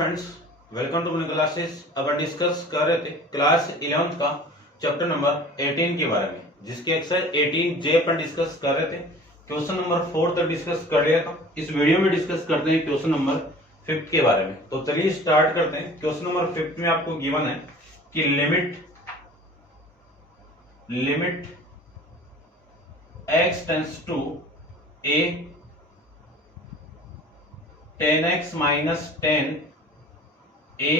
Friends, welcome to my classes. अब हम discuss कर रहे थे क्लास 11th का चैप्टर नंबर 18 के बारे में, जिसके एक्सरसाइज 18J अपन डिस्कस कर रहे थे। क्वेश्चन नंबर 4 तक डिस्कस कर लिया था। इस वीडियो में डिस्कस करते हैं क्वेश्चन नंबर 5 के बारे में। तो चलिए स्टार्ट करते हैं। क्वेश्चन नंबर 5 में आपको गिवन है कि limit x tends to a 10x minus 10 a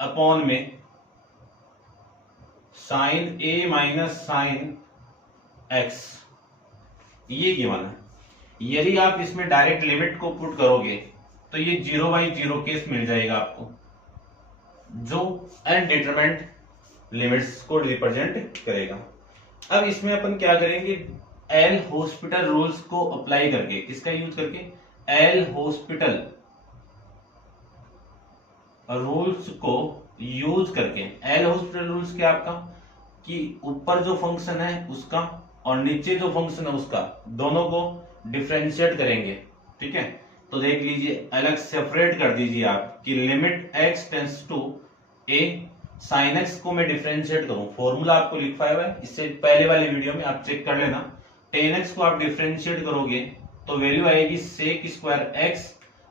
upon में sine a minus sine x, ये गिवन है। यदि आप इसमें डायरेक्ट लिमिट को पुट करोगे तो ये 0/0 केस मिल जाएगा आपको, जो अनडिटरमाइंड लिमिट्स को रिप्रेजेंट करेगा। अब इसमें अपन क्या करेंगे, एल हॉस्पिटल रूल्स को अप्लाई करके, किसका यूज करके, एल हॉस्पिटल रूल्स को यूज करके। एल हॉस्पिटल रूल्स क्या आपका, कि ऊपर जो फंक्शन है उसका और नीचे जो फंक्शन है उसका, दोनों को डिफरेंशिएट करेंगे। ठीक है, तो देख लीजिए, अलग सेपरेट कर दीजिए आप कि limit x tends to a sine x को मैं डिफरेंशिएट करूं। फॉर्मूला आपको लिखा हुआ है, इससे पहले वाले वीडियो में आप चेक कर लेना। 10x को आप डिफरेंशिएट करोगे तो वैल्यू आएगी sec स्क्वायर x,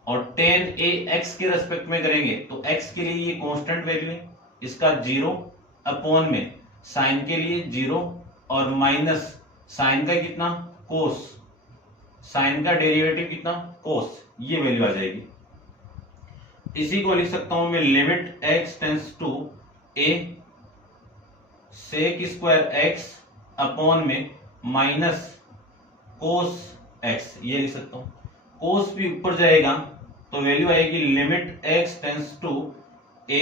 और 10a x के रेस्पेक्ट में करेंगे तो x के लिए ये कांस्टेंट वैल्यू है, इसका 0 अपॉन में साइन के लिए 0 और माइनस साइन का कितना, कोस, साइन का डेरिवेटिव कितना, कोस, ये वैल्यू आ जाएगी। इसी को लिख सकता हूं मैं limit x tends to a sec square x upon में माइनस कोस x, ये लिख सकता हूं। कोस भी ऊपर जाएगा तो वैल्यू आएगी limit x tends to a,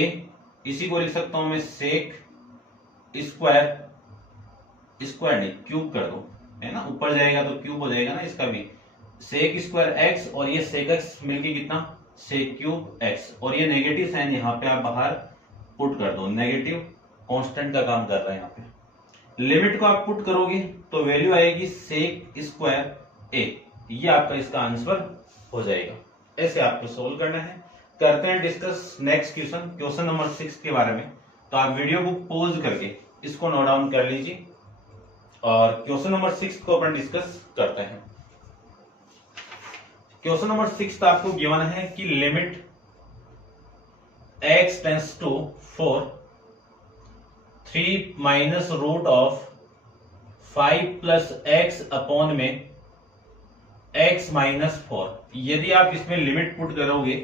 इसी को लिख सकता हूं मैं सेक स्क्वायर नहीं, क्यूब कर दो, है ना, ऊपर जाएगा तो क्यूब हो जाएगा ना इसका भी, सेक स्क्वायर x और ये सेक x मिलके कितना, सेक क्यूब x, और ये नेगेटिव साइन यहाँ पे आप बाहर पुट कर दो, नेगेटिव कांस्टेंट का काम कर रहा है यहाँ पे। लिमिट को आप पुट करोगे तो वैल्यू आएगी सेक स्क्वायर a, ये आपका इसका आंसर हो जाएगा। ऐसे आपको सोल्व करना है। करते हैं डिस्कस नेक्स्ट क्वेश्चन नंबर 6 के बारे में। तो आप वीडियो को पॉज करके इसको नोट डाउन कर लीजिए और क्वेश्चन नंबर 6 को अपन डिस्कस करते हैं। क्वेश्चन नंबर 6 तो आपको गिवन है कि limit x tends to 4 3 minus root of 5 plus x upon में x माइनस 4। यदि आप इसमें लिमिट पुट करोगे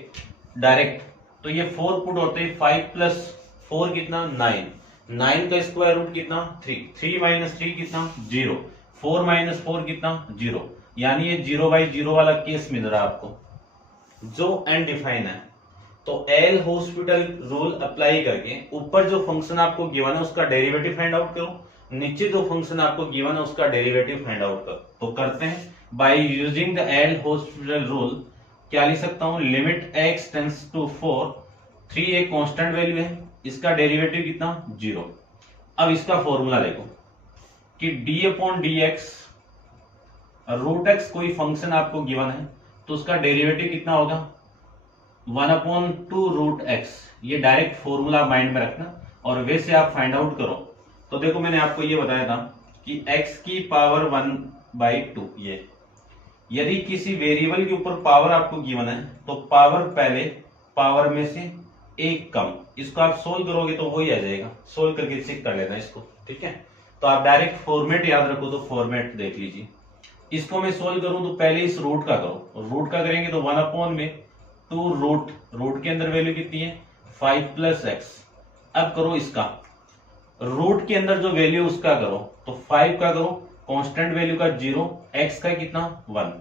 डायरेक्ट तो ये 4 पुट होते हैं, 5 प्लस 4 कितना, 9 का स्क्वायर रूट कितना, 3 माइनस 3 कितना, 0, 4 माइनस 4 कितना, 0, यानी ये 0/0 वाला केस मिल रहा है आपको, जो अनडिफाइन है। तो एल हॉस्पिटल रूल अप्लाई करके ऊपर जो फंक्शन आपको गिवन है उसका डेरिवेटिव फाइंड आउट करो, नीचे जो फंक्शन आपको गिवन है उसका डेरिवेटिव फाइंड आउट करो। तो करते हैं by using the L hospital rule. क्या लिख सकता हूं, लिमिट x टेंड्स टू 4, 3 एक कांस्टेंट वैल्यू है, इसका डेरिवेटिव कितना, 0। अब इसका फॉर्मूला देखो कि d upon dx, root x कोई फंक्शन आपको गिवन है तो उसका डेरिवेटिव कितना होगा, 1/2 रूट x। ये डायरेक्ट फॉर्मूला माइंड में रखना और वैसे आप फाइंड आउट करो। तो देखो मैंने आपको ये बताया था कि x की पावर 1/2, ये यदि किसी वेरिएबल के ऊपर पावर आपको गिवन है तो पावर पहले पावर में से एक कम, इसको आप सोल्व करोगे तो वही आ जाएगा। सोल्व करके चेक कर लेना इसको, ठीक है। तो आप डायरेक्ट फॉर्मेट याद रखो, तो फॉर्मेट देख लीजिए। इसको मैं सोल्व करूं तो पहले इस रूट का करो, रूट का करेंगे तो 1/2 रूट के अंदर वैल्यू कितनी है, 5 प्लस x। अब करो इसका, रूट के अंदर जो वैल्यू उसका करो, तो 5 का करो कांस्टेंट वैल्यू का 0, x का कितना, 1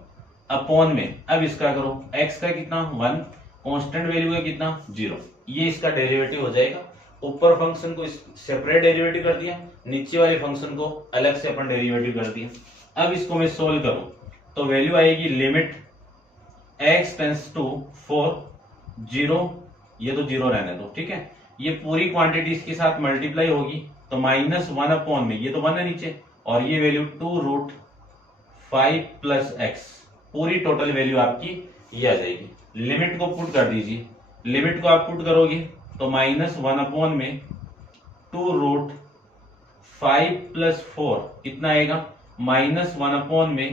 अपॉन में, अब इसका करो x का कितना, 1 कांस्टेंट वैल्यू का कितना, 0, ये इसका डेरिवेटिव हो जाएगा। ऊपर फंक्शन को सेपरेट डेरिवेटिव कर दिया, नीचे वाले फंक्शन को अलग से अपन डेरिवेटिव कर दिया। अब इसको मैं सोल्व करूं तो वैल्यू आएगी लिमिट x टेंड्स टू 4 0, ये तो 0 रहने दो, ठीक है। ये पूरी क्वांटिटी इसके साथ मल्टीप्लाई होगी तो -1 अपॉन में, ये तो 1 है नीचे, और ये वैल्यू 2 रूट 5 प्लस x, पूरी टोटल वैल्यू आपकी ये आ जाएगी। लिमिट को पुट कर दीजिए, लिमिट को आप पुट करोगे तो -1 में 2√5 + 4 कितना आएगा, -1 में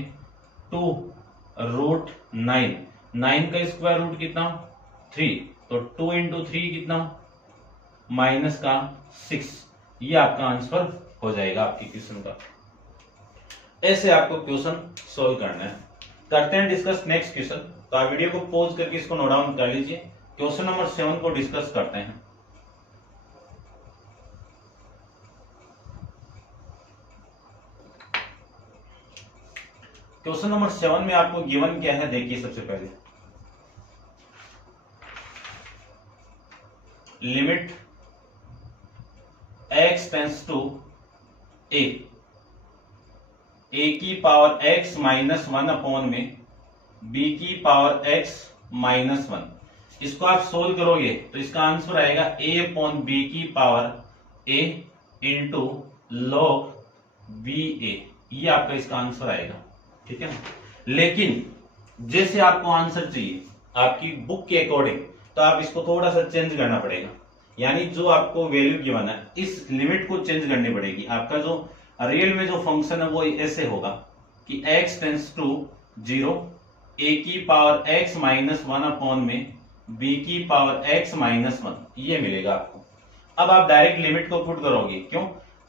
2√9, 9 का स्क्वायर रूट कितना 3, तो 2 × 3 कितना -6। ये आपका आंसर हो जाएगा आपके क्वेश्चन का। ऐसे आपको क्वेश्चन सोल्व करना है। करते हैं डिस्कस नेक्स्ट क्वेश्चन। तो आप वीडियो को पॉज करके इसको नोट डाउन कर लीजिए। क्वेश्चन नंबर 7 को डिस्कस करते हैं। क्वेश्चन नंबर 7 में आपको गिवन क्या है, देखिए। सबसे पहले limit x tends to a की पावर x -1 में b की पावर x -1, इसको आप सोल्व करोगे तो इसका आंसर आएगा a/b की power a into log ba। ये आपका इसका आंसर आएगा, ठीक है ना। लेकिन जैसे आपको आंसर चाहिए आपकी बुक के अकॉर्डिंग, तो आप इसको थोड़ा सा चेंज करना पड़ेगा। यानी जो आपको वैल्यू गिवन है इस लिमिट को चेंज करनी पड़ेगी। आपका जो रियल में जो फंक्शन है वो ऐसे होगा कि x टेंड्स टू 0, a की पावर x -1 में b की पावर x -1, ये मिलेगा आपको। अब आप डायरेक्ट लिमिट को पुट करोगे, क्यों,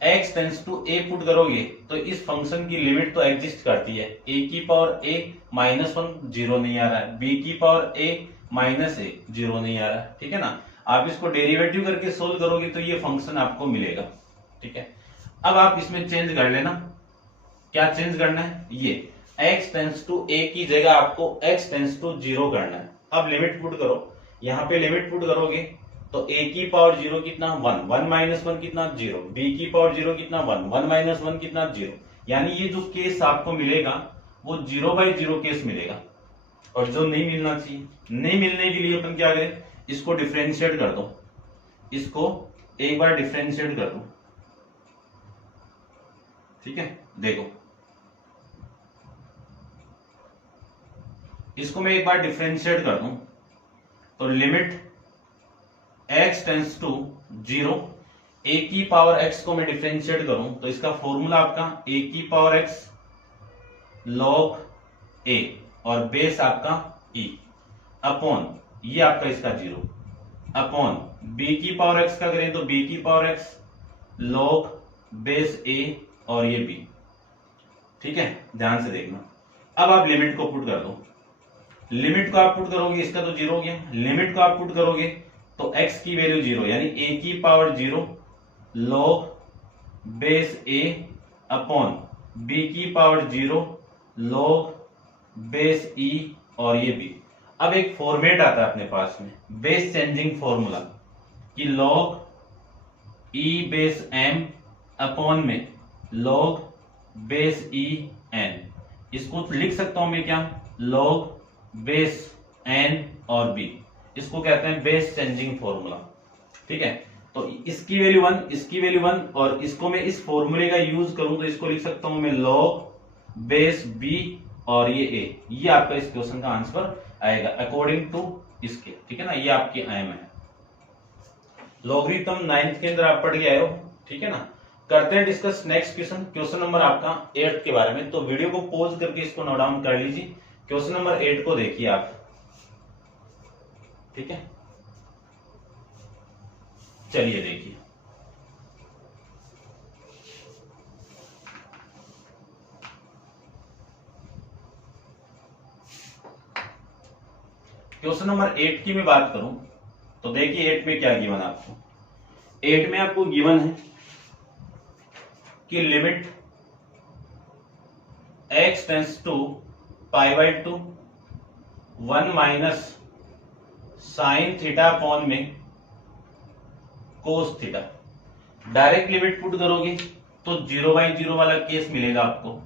x tends to a put करोगे तो इस फंक्शन की लिमिट तो एग्जिस्ट करती है। a की पावर a -1 0 नहीं आ रहा है, b की पावर a -a 0 नहीं आ रहा है, ठीक है ना। आप इसको डेरिवेटिव करके सोल्व करोगे तो ये फंक्शन आपको मिलेगा, ठीक है। अब आप इसमें चेंज कर लेना। क्या चेंज करना है, ये x टेंड्स टू a की जगह आपको x टेंड्स टू 0 करना है। अब लिमिट पुट करो, यहाँ पे लिमिट पुट करोगे तो a की पावर 0 कितना 1, 1 - 1 कितना 0, b की पावर 0 कितना 1, 1 - 1 कितना 0। यानी ये जो केस आपको मिलेगा वो 0/0 केस मिलेगा। और जो नहीं मिलना चाहिए, नहीं मिलने के लिए अपन क्या करें, इसको डिफरेंशिएट कर दो, इसको एक बार डिफरेंशिएट कर दो, ठीक है। देखो इसको मैं एक बार डिफरेंशिएट कर दूं तो limit x tends to 0, a की पावर x को मैं डिफरेंशिएट करूं तो इसका फॉर्मूला आपका a की पावर x log a और बेस आपका e अपॉन, ये आपका इसका 0 अपॉन b की पावर x का करें तो b की power x log base a और ये b, ठीक है। ध्यान से देखना। अब आप लिमिट को पुट कर दो, लिमिट को आप पुट करोगे, इसका तो 0 हो गया, लिमिट को आप पुट करोगे तो x की वैल्यू 0 यानी a की power 0 log base a upon b की पावर 0 log बेस e और ये b। अब एक फॉर्मेट आता है अपने पास में बेस चेंजिंग फॉर्मूला कि log e base m upon में log बेस e n। इसको लिख सकता हूं मैं क्या, log बेस n और b, इसको कहते हैं बेस चेंजिंग फॉर्मूला, ठीक है। तो इसकी वैल्यू 1, इसकी वैल्यू 1 और इसको मैं इस फॉर्मूले का यूज करूं तो इसको लिख सकता हूं मैं log बेस b और ये a। ये आपका इस क्वेश्चन का आंसर आएगा अकॉर्डिंग टू इसके, ठीक है ना। ये आपकी आयम है। लॉगरिथम 9th के अंदर आप पढ़ के आए हो, ठीक है ना। करते हैं discuss next question, question number आपका 8 के बारे में। तो वीडियो को पॉज करके इसको नोट डाउन कर लीजिए। क्वेश्चन नंबर 8 को देखिए आप, ठीक है। चलिए देखिए, क्वेश्चन नंबर 8 की मैं बात करूं तो देखिए 8 में क्या गिवन है आपको। 8 में आपको गिवन है कि limit x tends to π/2 1 minus sine theta upon में cos theta. Direct limit put करोगे तो 0/0 वाला केस मिलेगा आपको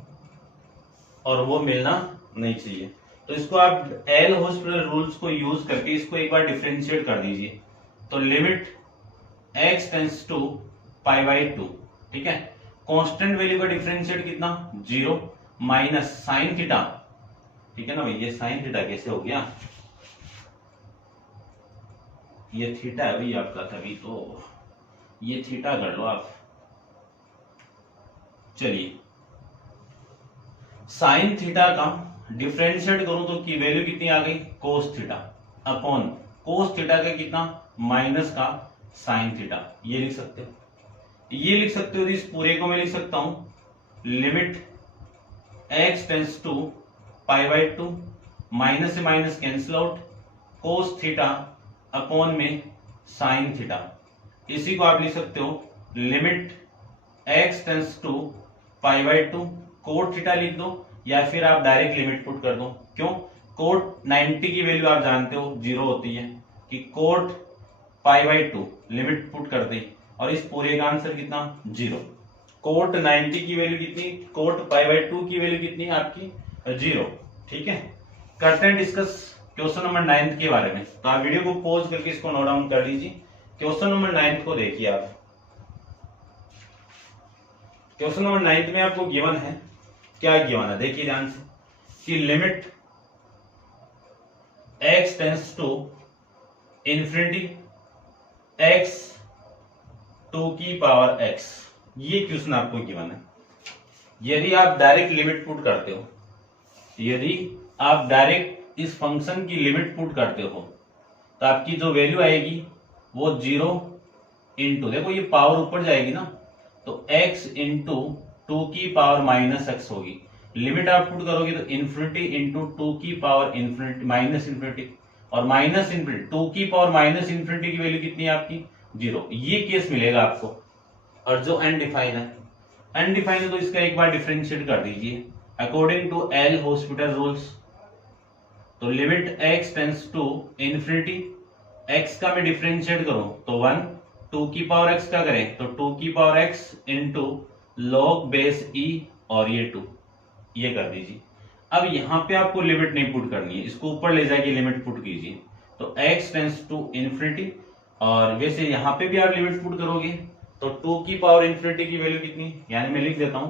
और वो मिलना नहीं चाहिए। तो इसको आप एल हॉस्पिटल रूल्स को यूज करके इसको एक बार डिफरेंशिएट कर दीजिए। तो लिमिट x टेंड्स टू π/2, ठीक है। कांस्टेंट वैल्यू का डिफरेंशिएट कितना 0 माइनस साइन थीटा, ठीक है ना भाई। ये साइन थीटा कैसे हो गया, ये थीटा है भाई आपका, तभी तो ये थीटा कर लो आप। चलिए साइन थीटा का डिफरेंशिएट करूं तो की वैल्यू कितनी आ गई, कोस थीटा अपॉन कोस थीटा का कितना, माइनस का साइन थीटा। ये लिख सकते हो, ये लिख सकते हो। इस पूरे को मैं लिख सकता हूं limit x tends to pi by 2, minus से minus cancel out, cos theta upon में साइन थीटा। इसी को आप लिख सकते हो limit x tends to pi by 2, cot theta लिख दो, या फिर आप डायरेक्ट लिमिट पुट कर दो। क्यों, कोट 90 की वैल्यू आप जानते हो 0 होती है, कि coat pi by 2 limit put कर दी, और इस पूरे का आंसर कितना 0। कोट 90 की वैल्यू कितनी, कोट पाई बाई 2 की वैल्यू कितनी आपकी 0। ठीक है, करते हैं डिस्कस क्वेश्चन नंबर 9 के बारे में। तो आप वीडियो को पॉज करके इसको नोट डाउन कर लीजिए। क्वेश्चन नंबर 9 को देखिए आप। क्वेश्चन नंबर 9 में आपको गिवन है, क्या गिवन है देखिए ध्यान से, कि limit x tends to infinity x to की पावर x, ये क्वेश्चन आपको गिवन है। यदि आप डायरेक्ट लिमिट पुट करते हो, यदि आप डायरेक्ट इस फंक्शन की लिमिट पुट करते हो, तो आपकी जो वैल्यू आएगी वो 0 इंटू, देखो ये पावर ऊपर जाएगी ना, तो x इंटू 2 की पावर माइनस एक्स होगी। लिमिट आप पुट करोगे तो इन्फिनिटी इंटू 2 की पावर इन्फिनिटी माइनस इन्फिनिटी, और माइनस इन्फिनिटी 2 की पावर माइनस इन्फिनिटी की वैल्यू कितनी है आपकी 0। ये केस मिलेगा आपको। और जो अनडिफाइन है, अनडिफाइन है तो इसका एक बार डिफरेंशिएट कर दीजिए according to L hospital rules. तो limit x tends to infinity, x का मैं डिफरेंशिएट करूं तो 1, 2 की पावर x का करें तो 2 की power x into log base e, और ये 2, ये कर दीजिए। अब यहां पे आपको लिमिट नहीं पुट करनी है, इसको ऊपर ले जाके लिमिट पुट कीजिए। तो x टेंस टू इंफिनिटी, और वैसे यहां पे भी आप लिमिट पुट करोगे तो 2 की पावर इंफिनिटी की वैल्यू कितनी, यानी मैं लिख देता हूं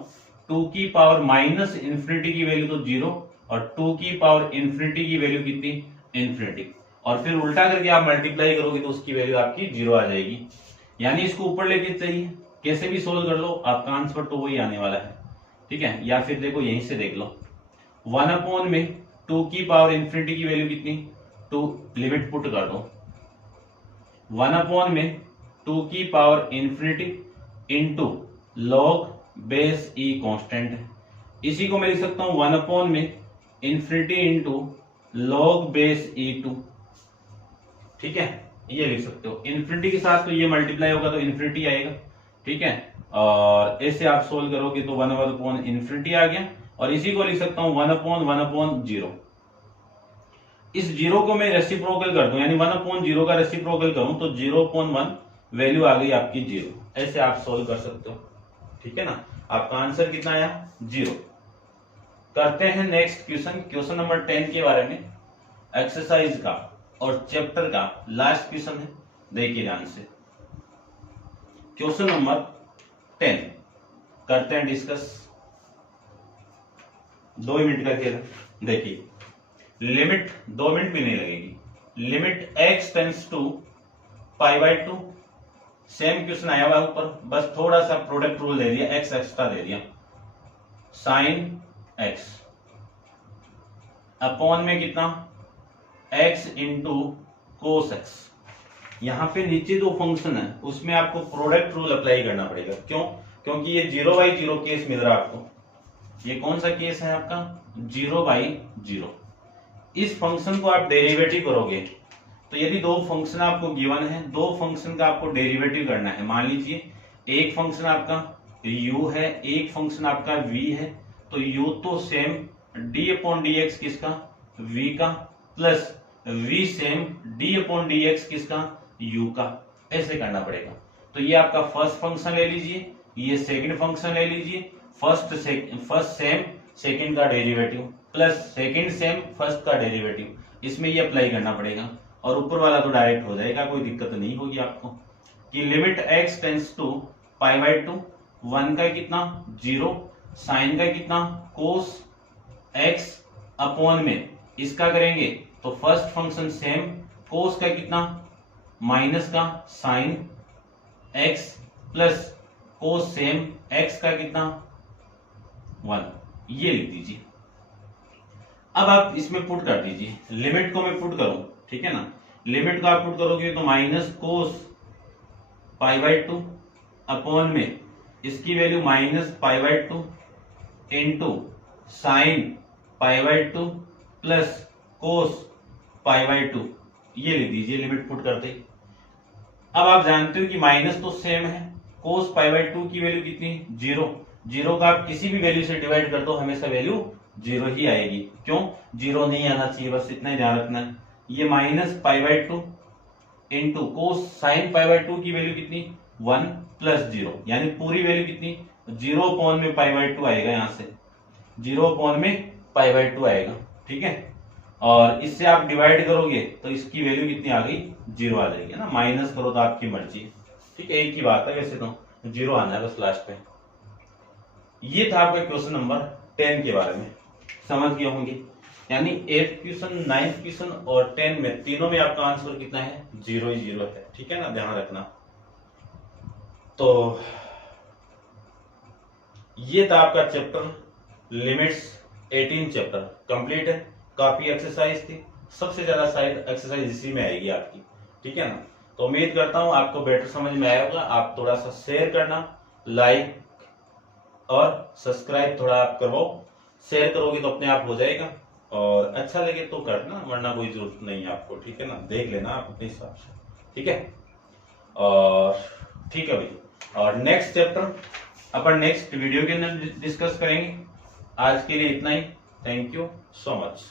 2 की पावर माइनस इंफिनिटी की वैल्यू तो 0, और 2 की पावर इंफिनिटी की वैल्यू कितनी इंफिनिटी, और फिर उल्टा करके आप मल्टीप्लाई करोगे तो उसकी वैल्यू आपकी 0 आ जाएगी। यानी इसको ऊपर लेके चाहिए, कैसे भी सोल्व कर लो आपका आंसर तो वही आने वाला है। ठीक है, या फिर देखो यहीं से देख लो 1 अपॉन में 2 की पावर इंफिनिटी की वैल्यू कितनी 2, लिमिट पुट कर दो 1 अपॉन में 2 की power infinity into log base e constant है। इसी को मैं लिख सकता हूं 1 अपॉन में इंफिनिटी इंटू लॉग बेस ई 2। ठीक है, ये लिख सकते हो इंफिनिटी के साथ, तो ये मल्टीप्लाई होगा तो इंफिनिटी आएगा। ठीक है, और ऐसे आप सोल्व करोगे तो 1 अपॉन इंफिनिटी आ गया, और इसी को लिख सकता हूं 1 अपॉन 0। इस 0 को मैं रेसिप्रोकल कर दूं, यानी 1 अपॉन 0 का रेसिप्रोकल करूं तो 0 अपॉन 1 वैल्यू आ गई आपकी 0। ऐसे आप सोल्व कर सकते हो। ठीक है ना, आपका आंसर कितना आया 0। करते हैं नेक्स्ट क्वेश्चन, क्वेश्चन नंबर 10 के बारे में, एक्सरसाइज का और चैप्टर का लास्ट क्वेश्चन है। देखिए ध्यान से, क्वेश्चन नंबर 10 करते हैं डिस्कस। 2 मिनट का खेल। देखिए लिमिट 2 मिनट भी नहीं लगेगी, limit x tends to pi by 2, same question आया हुआ ऊपर, बस थोड़ा सा प्रोडक्ट रूल दे दिया, x एक्स्ट्रा दे दिया, साइन x अपॉन में कितना x इंटू कोस x। यहां पे नीचे जो फंक्शन है उसमें आपको प्रोडक्ट रूल अप्लाई करना पड़ेगा। क्यों, क्योंकि ये 0/0 केस मिल रहा है आपको। ये कौन सा केस है आपका 0/0। इस फंक्शन को आप डेरिवेटिव करोगे तो यदि 2 फंक्शन आपको गिवन है, 2 फंक्शन का आपको डेरिवेटिव करना है। मान लीजिए एक फंक्शन आपका u है, एक फंक्शन आपका v है, तो u तो सेम d अपॉन dx किसका v का, plus v same d upon dx किसका u का। ऐसे करना पड़ेगा। तो ये आपका फर्स्ट फंक्शन ले लीजिए, ये सेकंड फंक्शन ले लीजिए, फर्स्ट सेम सेकंड का derivative plus second same first का डेरिवेटिव, इसमें ये अप्लाई करना पड़ेगा। और ऊपर वाला तो डायरेक्ट हो जाएगा, कोई दिक्कत नहीं होगी आपको। कि limit x tends to pi by 2, 1 का कितना 0, साइन का कितना कोस x अपॉन में इसका करेंगे तो फर्स्ट फंक्शन सेम, कोस का कितना माइनस का sine x plus cos same x का कितना 1, ये लिख दीजिए। अब आप इसमें पुट कर दीजिए, लिमिट को मैं पुट करूं, ठीक है ना, लिमिट को आप पुट करोगे तो माइनस कोस π/2 अपॉन में इसकी value minus π/2 into sine π/2 plus cos π/2, ये लिख दीजिए लिमिट पुट करते। अब आप जानते हो कि माइनस तो सेम है, कोस π/2 की वैल्यू कितनी 0, 0 का आप किसी भी वैल्यू से डिवाइड कर दो हमेशा वैल्यू 0 ही आएगी, क्यों 0 नहीं आना चाहिए, बस इतना ही ध्यान रखना है। ये माइनस π/2 इंटू कोस साइन π/2 की वैल्यू कितनी 1 प्लस 0, यानी पूरी वैल्यू कितनी 0 अपॉन में π/2 आएगा, यहां से 0 अपॉन में π/2 आएगा, ठीक है। और इससे आप डिवाइड करोगे तो इसकी वैल्यू कितनी आ गई 0 आ जाएगी, है ना, माइनस करो तो आपकी मर्जी, ठीक है, एक ही बात है, वैसे तो 0 आना है बस लास्ट पे। ये था आपका क्वेश्चन नंबर 10 के बारे में, समझ गए होंगे, यानी 8th क्वेश्चन 9th क्वेश्चन और 10 में तीनों में आपका आंसर कितना है 0 ही 0 है, ठीक है ना, ध्यान रखना। तो ये था आपका चैप्टर लिमिट्स 18 चैप्टर कंप्लीट है, काफी एक्सरसाइज थी, सबसे ज्यादा शायद एक्सरसाइज इसी में आएगी आपकी, ठीक है ना। तो उम्मीद करता हूं आपको बेटर समझ में आया होगा। आप थोड़ा सा शेयर करना, लाइक और सब्सक्राइब थोड़ा आप करवाओ, शेयर करोगे तो अपने आप हो जाएगा, और अच्छा लगे तो करना, वरना कोई जरूरत नहीं है आपको, ठीक है ना, देख लेना आप अपने हिसाब से, ठीक है। और ठीक है भाई, और नेक्स्ट चैप्टर अपन नेक्स्ट वीडियो के अंदर डिस्कस करेंगे। आज के लिए इतना ही, थैंक यू सो मच।